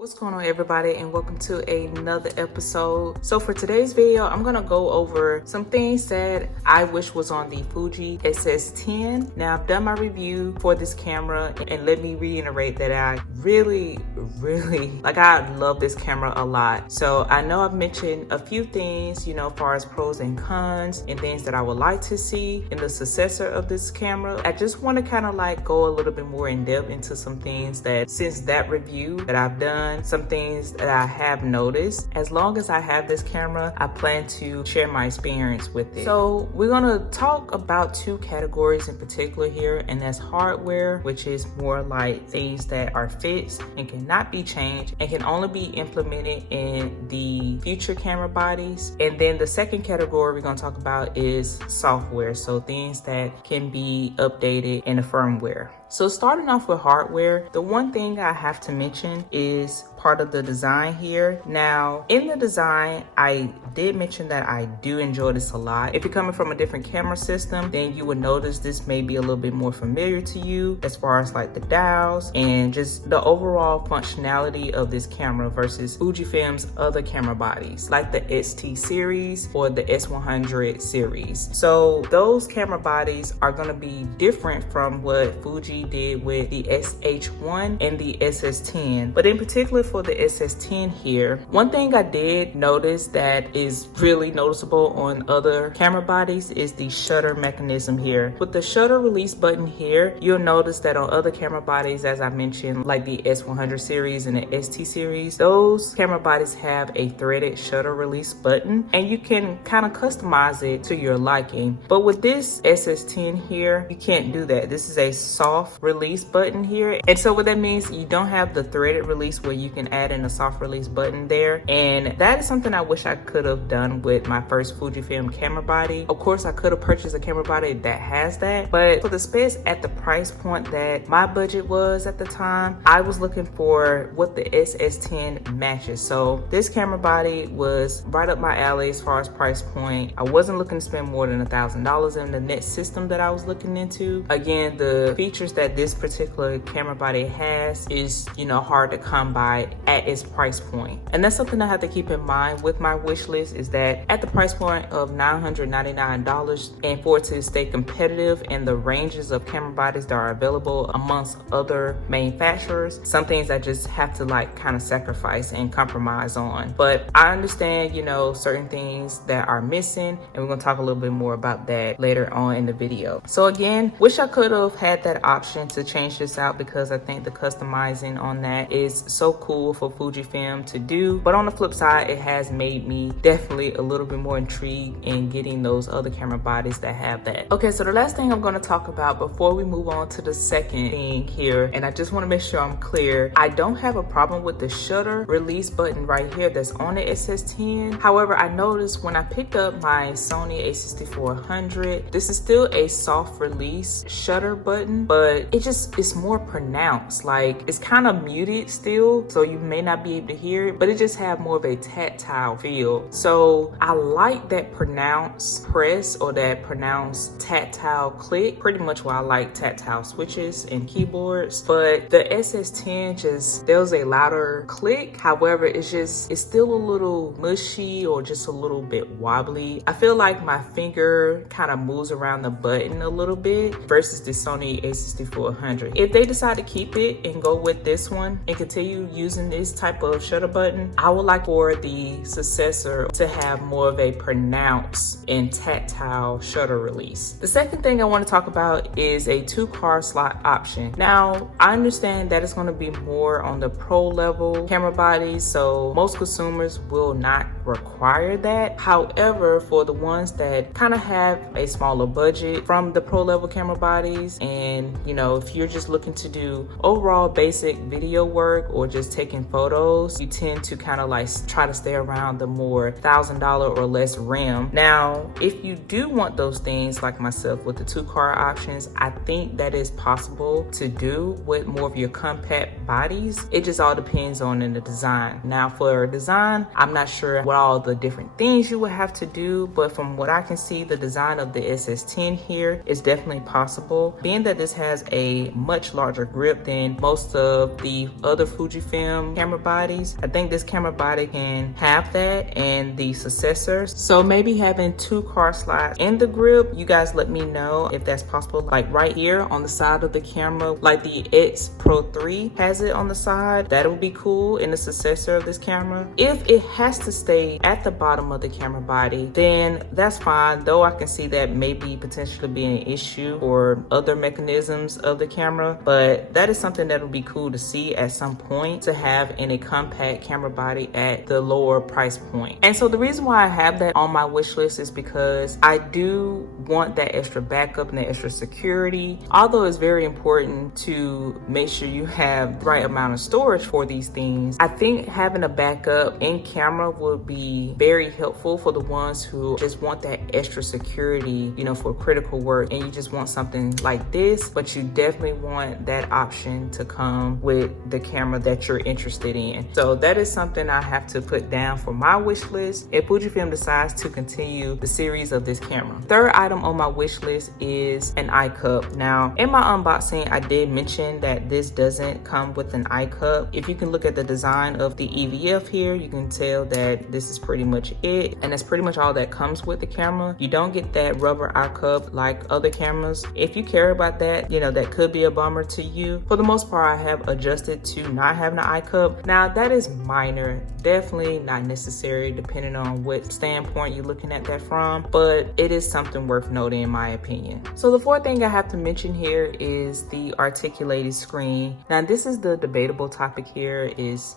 What's going on, everybody, and welcome to another episode. So for today's video, I'm gonna go over some things that I wish was on the Fuji X-S10. Now, I've done my review for this camera, and let me reiterate that I really I love this camera a lot. So I know I've mentioned a few things, as far as pros and cons and things that I would like to see in the successor of this camera. I just want to kind of go a little bit more in depth into some things that since that review that I've done, some things that I have noticed. As long as I have this camera, I plan to share my experience with it. So we're gonna talk about two categories in particular here, and that's hardware, which is more like things that are fixed and cannot be changed and can only be implemented in the future camera bodies. And then the second category we're gonna talk about is software, so things that can be updated in the firmware. So starting off with hardware, the one thing I have to mention is part of the design here. Now, in the design, I did mention that I do enjoy this a lot. If you're coming from a different camera system, then you would notice this may be a little bit more familiar to you as far as the dials and just the overall functionality of this camera versus Fujifilm's other camera bodies, like the XT series or the S100 series. So those camera bodies are gonna be different from what Fuji did with the SH1 and the SS10. But in particular for the SS10 here, one thing I did notice that is really noticeable on other camera bodies is the shutter mechanism here. With the shutter release button here, you'll notice that on other camera bodies, as I mentioned, like the S100 series and the ST series, those camera bodies have a threaded shutter release button, and you can kind of customize it to your liking. But with this SS10 here, you can't do that. This is a soft release button here, and so what that means, you don't have the threaded release where you can add in a soft release button there, and that is something I wish I could have done with my first Fujifilm camera body. Of course, I could have purchased a camera body that has that, but for the specs at the price point that my budget was at the time, I was looking for what the SS10 matches. So this camera body was right up my alley as far as price point. I wasn't looking to spend more than $1,000 in the next system that I was looking into. Again, the features that this particular camera body has is, hard to come by at its price point. And that's something I have to keep in mind with my wish list, is that at the price point of $999, and for it to stay competitive in the ranges of camera bodies that are available amongst other manufacturers, some things I just have to kind of sacrifice and compromise on. But I understand, certain things that are missing, and we're gonna talk a little bit more about that later on in the video. So again, wish I could have had that option to change this out, because I think the customizing on that is so cool for Fujifilm to do. But on the flip side, it has made me definitely a little bit more intrigued in getting those other camera bodies that have that. Okay, so the last thing I'm going to talk about before we move on to the second thing here, and I just want to make sure I'm clear, I don't have a problem with the shutter release button right here that's on the SS10. However, I noticed when I picked up my Sony a6400, this is still a soft release shutter button, but it's more pronounced. It's kind of muted still, so you may not be able to hear it, but it just have more of a tactile feel. So I like that pronounced press or that pronounced tactile click, pretty much why I like tactile switches and keyboards. But the SS10 there's a louder click. However, it's still a little mushy or just a little bit wobbly. I feel like my finger kind of moves around the button a little bit versus the Sony a6400. If they decide to keep it and go with this one and continue using this type of shutter button, I would like for the successor to have more of a pronounced and tactile shutter release. The second thing I want to talk about is a 2-card slot option. Now, I understand that it's going to be more on the pro level camera bodies, so most consumers will not require that. However, for the ones that kind of have a smaller budget from the pro level camera bodies, and if you're just looking to do overall basic video work or just taking photos, you tend to kind of try to stay around the more $1,000 or less RAM. Now, if you do want those things like myself with the 2-card options, I think that is possible to do with more of your compact bodies. It just all depends on the design. Now, for design, I'm not sure what all the different things you would have to do, but from what I can see, the design of the SS10 here is definitely possible. Being that this has a much larger grip than most of the other Fujifilm Fujifilm camera bodies. I think this camera body can have that and the successor. So maybe having 2 card slots in the grip, you guys let me know if that's possible. Like right here on the side of the camera, like the X Pro 3 has it on the side. That would be cool in the successor of this camera. If it has to stay at the bottom of the camera body, then that's fine, though I can see that maybe potentially being an issue or other mechanisms of the camera, but that is something that would be cool to see at some point, to have in a compact camera body at the lower price point. And so the reason why I have that on my wish list is because I do want that extra backup and that extra security. Although it's very important to make sure you have the right amount of storage for these things, I think having a backup in camera would be very helpful for the ones who just want that extra security, you know, for critical work, and you just want something like this, but you definitely want that option to come with the camera that you're interested in. So that is something I have to put down for my wish list if Fujifilm decides to continue the series of this camera. Third item on my wish list is an eye cup. Now, in my unboxing, I did mention that this doesn't come with an eye cup. If you can look at the design of the EVF here, you can tell that this is pretty much it, and that's pretty much all that comes with the camera. You don't get that rubber eye cup like other cameras. If you care about that, you know, that could be a bummer to you. For the most part, I have adjusted to not having an eye cup. Now, that is minor, definitely not necessary depending on what standpoint you're looking at that from, but it is something worth noting in my opinion. So the fourth thing I have to mention here is the articulated screen. Now, this is the debatable topic here is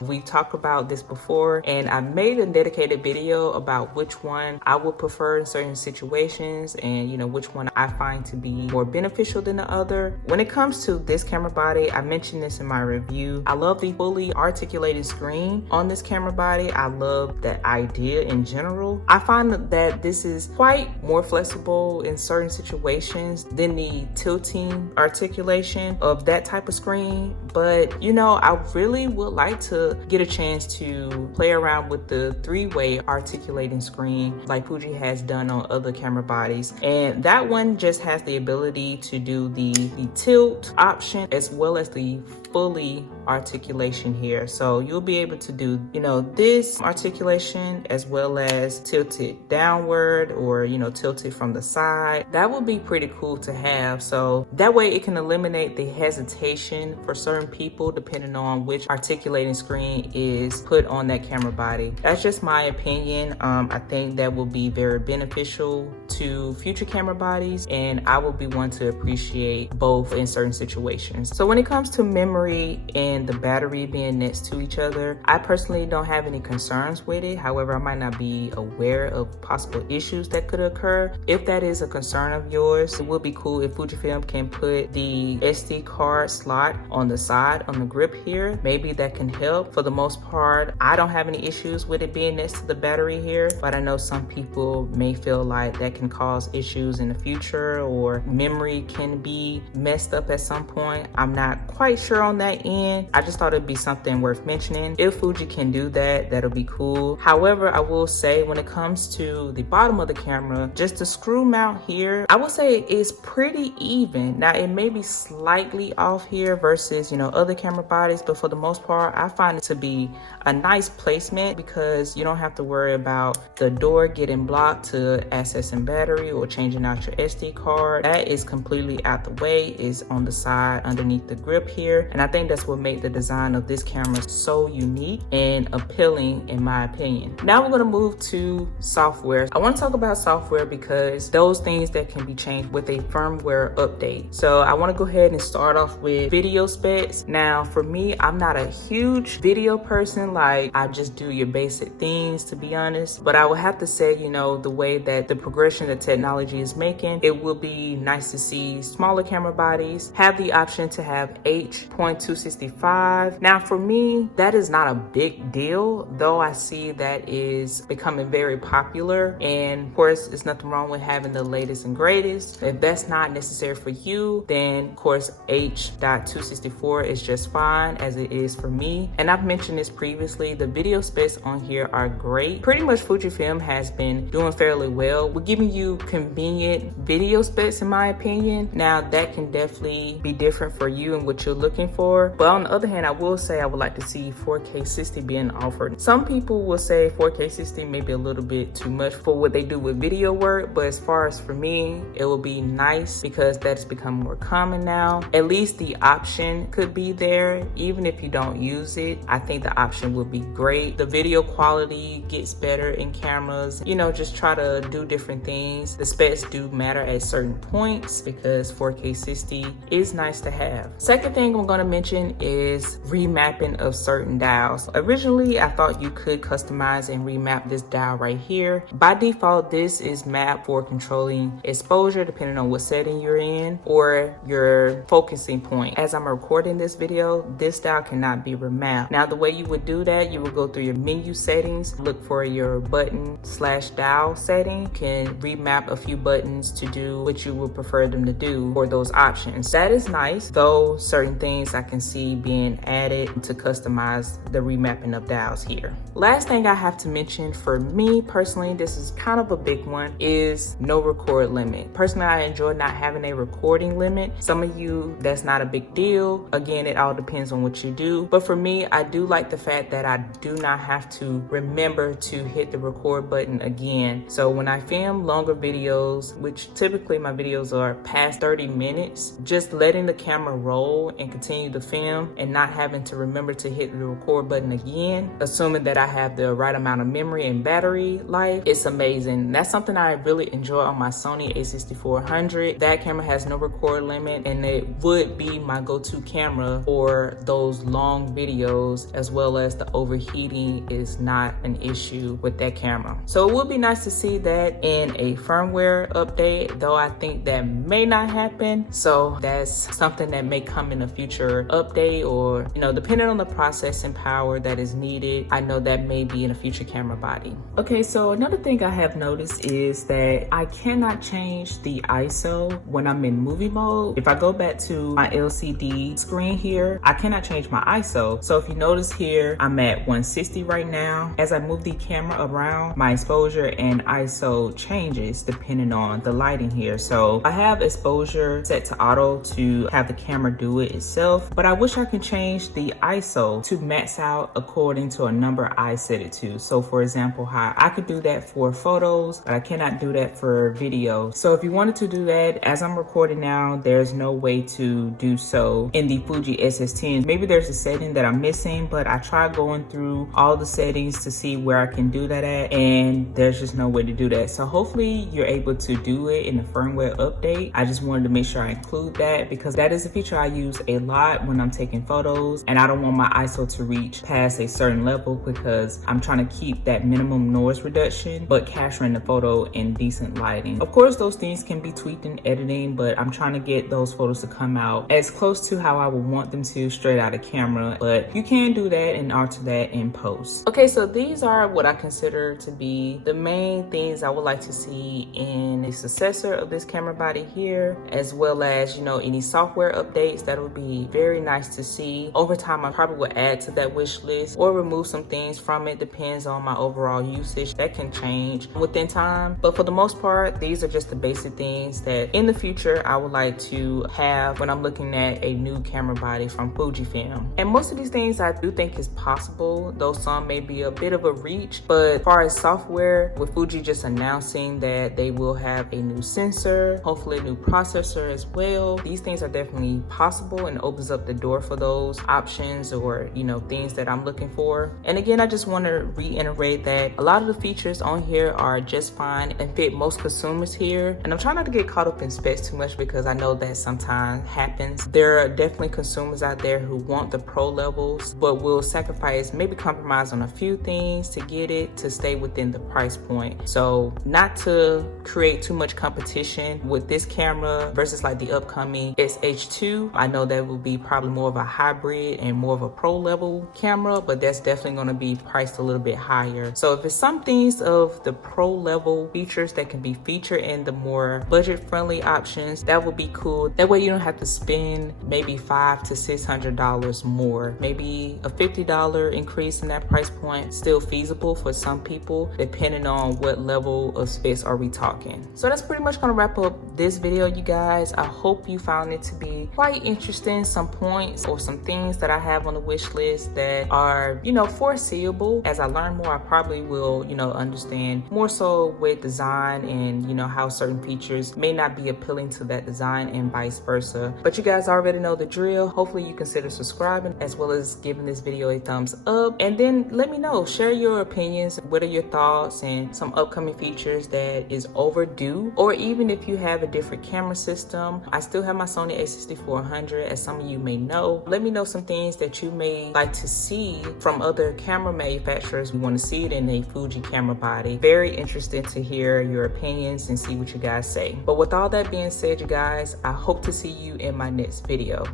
we've talked about this before, and I made a dedicated video about which one I would prefer in certain situations, and you know, which one I find to be more beneficial than the other. When it comes to this camera body, I mentioned this in my review, I love the fully articulated screen on this camera body. I love that idea in general. I find that this is quite more flexible in certain situations than the tilting articulation of that type of screen, but you know, I really would like to get a chance to play around with the 3-way articulating screen like Fuji has done on other camera bodies, and that one just has the ability to do the tilt option as well as the fully articulation here. So you'll be able to do, you know, this articulation as well as tilt it downward or, you know, tilt it from the side. That would be pretty cool to have. So that way it can eliminate the hesitation for certain people depending on which articulating screen is put on that camera body. That's just my opinion. I think that will be very beneficial to future camera bodies, and I will be one to appreciate both in certain situations. So when it comes to memory and the battery being next to each other, I personally don't have any concerns with it. However, I might not be aware of possible issues that could occur. If that is a concern of yours, it would be cool if Fujifilm can put the SD card slot on the side on the grip here. Maybe that can help. For the most part, I don't have any issues with it being next to the battery here, but I know some people may feel like that can cause issues in the future, or memory can be messed up at some point. I'm not quite sure on that end. I just thought it'd be something worth mentioning. If Fuji can do that, that'll be cool. However, I will say when it comes to the bottom of the camera, just the screw mount here, I would say it's pretty even. Now, it may be slightly off here versus, you know, other camera bodies, but for the most part, I find it to be a nice placement because you don't have to worry about the door getting blocked to accessing battery or changing out your SD card. That is completely out the way. It's on the side underneath the grip here, and I think that's what made the design of this camera so unique and appealing in my opinion. Now we're going to move to software. I want to talk about software because those things that can be changed with a firmware update. So I want to go ahead and start off with video specs. Now for me, I'm not a huge video person. Like, I just do your basic things, to be honest, but I would have to say, you know, the way that the progression that technology is making, it will be nice to see smaller camera bodies have the option to have H.265. Now for me, that is not a big deal, though I see that is becoming very popular, and of course there's nothing wrong with having the latest and greatest. If that's not necessary for you, then of course H.264 is just fine as it is for me. And I've mentioned this previously, the video specs on here are great. Pretty much Fujifilm has been doing fairly well. We're giving you convenient video specs in my opinion. Now that can definitely be different for you and what you're looking for. But on the other hand, I will say I would like to see 4K 60 being offered. Some people will say 4K 60 may be a little bit too much for what they do with video work, but as far as for me, it will be nice because that's become more common now. At least the option could be there. Even if you don't use it, I think the option would be great. The video quality gets better in cameras. You know, just try to do different things. The specs do matter at certain points because 4K 60 is nice to have. Second thing I'm going to mention is remapping of certain dials. Originally, I thought you could customize and remap this dial right here. By default, this is mapped for controlling exposure depending on what setting you're in or your focusing point. As I'm recording this video, this dial cannot be remapped. Now, the way you would do that, you would go through your menu settings, look for your button/dial setting. You can remap a few buttons to do what you would prefer them to do for those options. That is nice, though certain things I can see being added to customize the remapping of dials here. Last thing I have to mention for me personally, this is kind of a big one, is no record limit. Personally, I enjoy not having a recording limit. Some of you, that's not a big deal. Again, it all depends on what you do. But for me, I do like the fact that I do not have to remember to hit the record button again. So when I film longer videos, which typically my videos are past 30 minutes, just letting the camera roll and continue to film and not having to remember to hit the record button again, assuming that I have the right amount of memory and battery life, it's amazing. That's something I really enjoy on my Sony a6400. That camera has no record limit and it would be my go-to camera for those long videos, as well as the overheating is not an issue with that camera. So it would be nice to see that in a firmware update, though I think that may not happen. So that's something that may come in a future update, or, you know, depending on the processing power that is needed, I know that may be in a future camera body. Okay, so another thing I have noticed is that I cannot change the ISO when I'm in movie mode. If I go back to my LCD screen here, I cannot change my ISO. So if you notice here, I'm at 160 right now. As I move the camera around, my exposure and ISO changes depending on the lighting here. So I have exposure set to auto to have the camera do it itself, but I wish I could change the ISO to max out according to a number I set it to. So for example, how I could do that for photos, but I cannot do that for video. So if you wanted to do that, as I'm recording now, there's no way to do so in the Fuji X-S10. Maybe there's a setting that I'm missing, but I tried going through all the settings to see where I can do that at, and there's just no way to do that. So hopefully you're able to do it in the firmware update. I just wanted to make sure I include that because that is a feature I use a lot when I'm taking photos, and I don't want my ISO to reach past a certain level because I'm trying to keep that minimum noise reduction but capturing the photo in decent lighting. Of course, those things can be tweaked in editing, but I'm trying to get those photos to come out as close to how I would want them to straight out of camera, but you can do that and alter that in post. Okay, so these are what I consider to be the main things I would like to see in the successor of this camera body here, as well as, you know, any software updates. That would be very nice to see. Over time, I probably would add to that wish list or remove some things from it. Depends on my overall usage. That can change within time, but for the most part, these are just the basic things that in the future I would like to have when I'm looking at a new camera body from Fujifilm. And most of these things I do think is possible, though some may be a bit of a reach. But as far as software, with Fuji just announcing that they will have a new sensor, hopefully a new processor as well, these things are definitely possible and opens up the door for those options or, you know, things that I'm looking for. And again, I just want to reiterate that a lot of the features on here are just fine and fit most consumers here. And I'm trying not to get caught up in specs too much because I know that sometimes happens. There are definitely consumers out there who want the pro levels but will sacrifice, maybe compromise on a few things to get it to stay within the price point. So not to create too much competition with this camera versus like the upcoming SH2. I know that will be probably more of a hybrid and more of a pro level camera, but that's definitely going to be priced a little bit higher. So if it's some things of the pro level features that can be featured in the more budget friendly options, that would be cool. That way you don't have to spend maybe $500 to $600 more. Maybe a $50 increase in that price point, still feasible for some people, depending on what level of specs are we talking. So that's pretty much gonna wrap up this video, you guys. I hope you found it to be quite interesting, some some points or some things that I have on the wish list that are, foreseeable. As I learn more, I probably will, understand more so with design and, how certain features may not be appealing to that design and vice versa. But you guys already know the drill. Hopefully you consider subscribing as well as giving this video a thumbs up. And then let me know, share your opinions. What are your thoughts and some upcoming features that is overdue? Or even if you have a different camera system. I still have my Sony a6400, as some of you may know. Let me know some things that you may like to see from other camera manufacturers. We want to see it in a Fuji camera body. Very interested to hear your opinions and see what you guys say. But with all that being said, you guys, I hope to see you in my next video.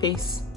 Peace.